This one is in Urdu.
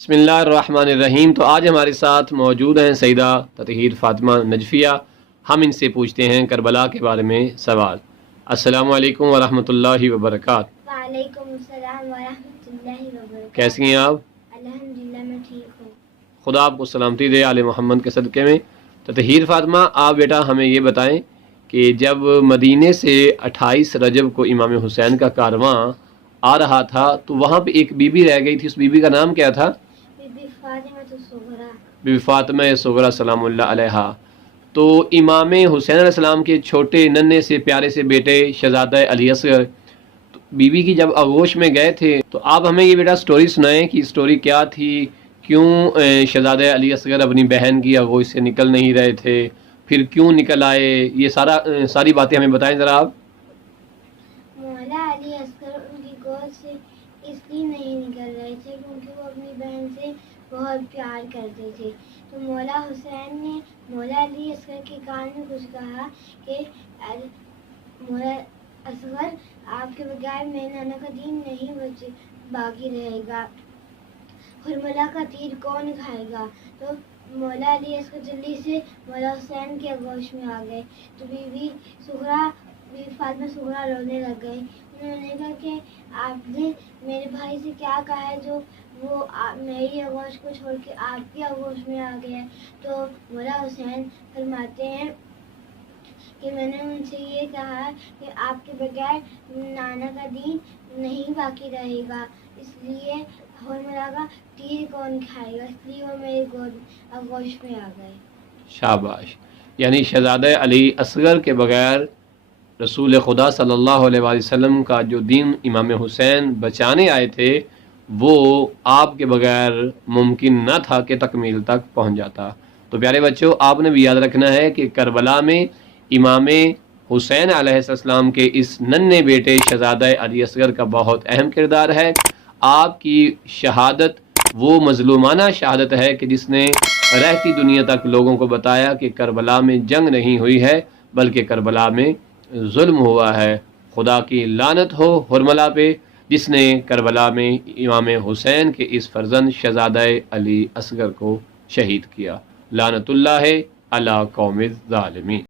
بسم اللہ الرحمن الرحیم۔ تو آج ہمارے ساتھ موجود ہیں سیدہ تطہیر فاطمہ نجفیہ۔ ہم ان سے پوچھتے ہیں کربلا کے بارے میں سوال۔ السلام علیکم ورحمۃ اللہ وبرکاتہ۔ وعلیکم السلام ورحمۃ اللہ وبرکاتہ۔ کیسی ہیں آپ؟ الحمدللہ میں ٹھیک ہوں۔ خدا آپ کو سلامتی دے آل محمد کے صدقے میں۔ تطہیر فاطمہ، آپ بیٹا ہمیں یہ بتائیں کہ جب مدینے سے 28 رجب کو امام حسین کا کارواں آ رہا تھا تو وہاں پہ ایک بی بی رہ گئی تھی، اس بی بی کا نام کیا تھا؟ بی فاطمہ الصغریٰ۔ بی فاطمہ صغریٰ سلام اللہ علیہا۔ تو امام حسین علیہ السلام کے چھوٹے ننھے سے پیارے سے بیٹے شہزادہ علی اصغر بی بی کی جب آغوش میں گئے تھے تو آپ ہمیں یہ بیٹا سٹوری سنائیں کہ سٹوری کیا تھی، کیوں شہزادہ علی اصغر اپنی بہن کی آغوش سے نکل نہیں رہے تھے، پھر کیوں نکل آئے، یہ ساری باتیں ہمیں بتائیں ذرا آپ۔ مولا علی اصغر ان کی گود سے اس لیے نہیں نکل رہے تھے کیونکہ وہ اپنی بہن سے بہت پیار کرتے تھے۔ تو مولا حسین نے مولا علی اصغر کے کان میں کچھ کہا کہ مولا اصغر، آپ کے بغیر میرے نانا کا دین نہیں باقی رہے گا، حرملہ کا تیر کون کھائے گا۔ تو مولا علی اصغر جلدی سے مولا حسین کے آغوش میں آ گئے تو بی فاطمہ صغریٰ رونے لگ گئی۔ انہوں نے کہا کہ آپ نے میرے بھائی سے کیا کہا ہے جو وہ میری آغوش کو چھوڑ کے آپ کی آغوش میں آ گیا ہے۔ تو مولا حسین فرماتے ہیں کہ میں نے ان سے یہ کہا کہ آپ کے بغیر نانا کا دین نہیں باقی رہے گا، اس لیے حرملہ کا تیر کون کھائے گا، اس لیے وہ میرے آغوش میں آ گئے۔ شاباش۔ یعنی شہزادہ علی اصغر کے بغیر رسول خدا صلی اللہ علیہ وآلہ وسلم کا جو دین امام حسین بچانے آئے تھے وہ آپ کے بغیر ممکن نہ تھا کہ تکمیل تک پہنچ جاتا۔ تو پیارے بچوں، آپ نے بھی یاد رکھنا ہے کہ کربلا میں امام حسین علیہ السلام کے اس ننھے بیٹے شہزادہ علی اصغر کا بہت اہم کردار ہے۔ آپ کی شہادت وہ مظلومانہ شہادت ہے کہ جس نے رہتی دنیا تک لوگوں کو بتایا کہ کربلا میں جنگ نہیں ہوئی ہے بلکہ کربلا میں ظلم ہوا ہے۔ خدا کی لعنت ہو حرملہ پہ جس نے کربلا میں امام حسین کے اس فرزند شہزادہ علی اصغر کو شہید کیا۔ لعنت اللہ علی قوم الظالمین۔